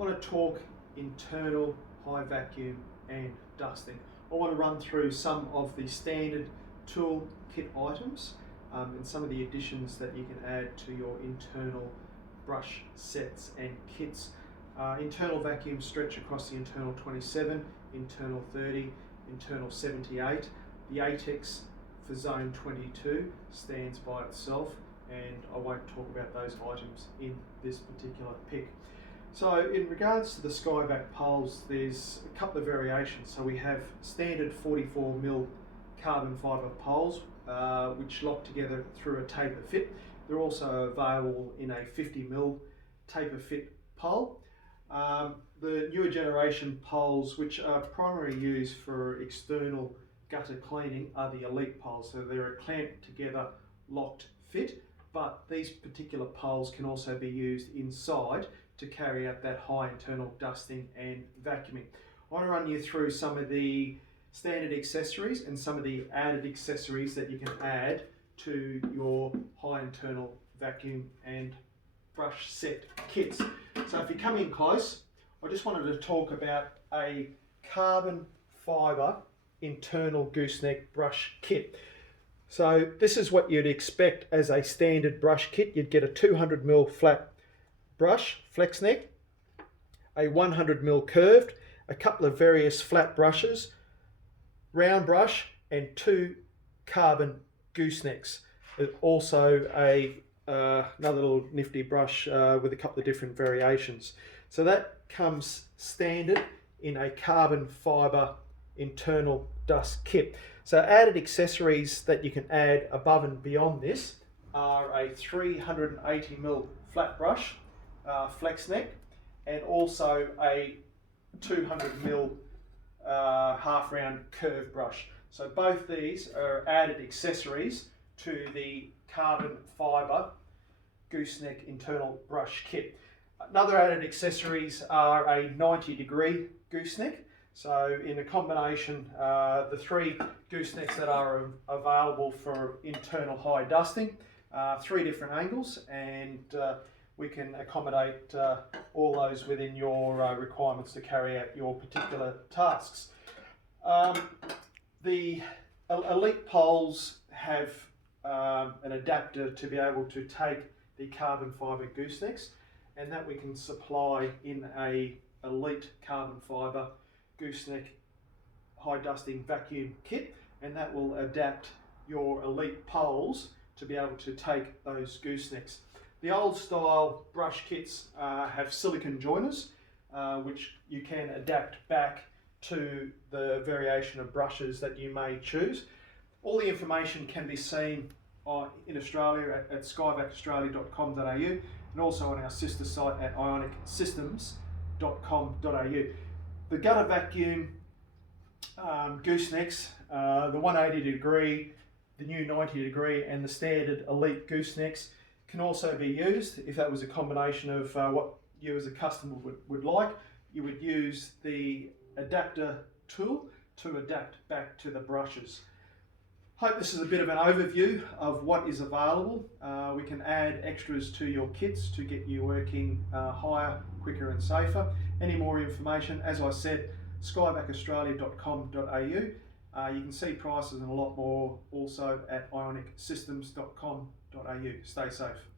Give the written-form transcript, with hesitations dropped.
want to talk internal high vacuum and dusting. I want to run through some of the standard tool kit items and some of the additions that you can add to your internal brush sets and kits. Internal vacuum stretch across the internal 27, internal 30, internal 78. The ATEX for zone 22 stands by itself, and I won't talk about those items in this particular pick. So in regards to the SkyVac poles, there's a couple of variations. So we have standard 44mm carbon fibre poles which lock together through a taper fit. They're also available in a 50mm taper fit pole. The newer generation poles, which are primarily used for external gutter cleaning, are the elite poles. So they're a clamped together locked fit, but these particular poles can also be used inside to carry out that high internal dusting and vacuuming. I want to run you through some of the standard accessories and some of the added accessories that you can add to your high internal vacuum and brush set kits. So if you come in close, I just wanted to talk about a carbon fibre internal gooseneck brush kit. So this is what you'd expect as a standard brush kit. You'd get a 200mm flat brush, flex neck, a 100mm curved, a couple of various flat brushes, round brush, and 2 carbon goosenecks. Also another little nifty brush with a couple of different variations. So that comes standard in a carbon fibre internal dust kit. So added accessories that you can add above and beyond this are a 380mm flat brush, flex neck, and also a 200mm half round curved brush. So both these are added accessories to the carbon fibre gooseneck internal brush kit. Another added accessories are a 90-degree gooseneck. So in a combination, the 3 goosenecks that are available for internal high dusting, 3 different angles, and we can accommodate all those within your requirements to carry out your particular tasks. The elite poles have an adapter to be able to take the carbon fibre goosenecks, and that we can supply in a elite carbon fibre gooseneck high dusting vacuum kit, and that will adapt your elite poles to be able to take those goosenecks. The old style brush kits have silicone joiners which you can adapt back to the variation of brushes that you may choose. All the information can be seen in Australia at skyvacaustralia.com.au and also on our sister site at ionicsystems.com.au. The gutter vacuum goosenecks, the 180-degree, the new 90-degree, and the standard elite goosenecks can also be used. If that was a combination of what you as a customer would like, you would use the adapter tool to adapt back to the brushes. Hope this is a bit of an overview of what is available. We can add extras to your kits to get you working higher, quicker and safer. Any more information, as I said, skyvacaustralia.com.au. You can see prices and a lot more also at ionicsystems.com.au. Stay safe.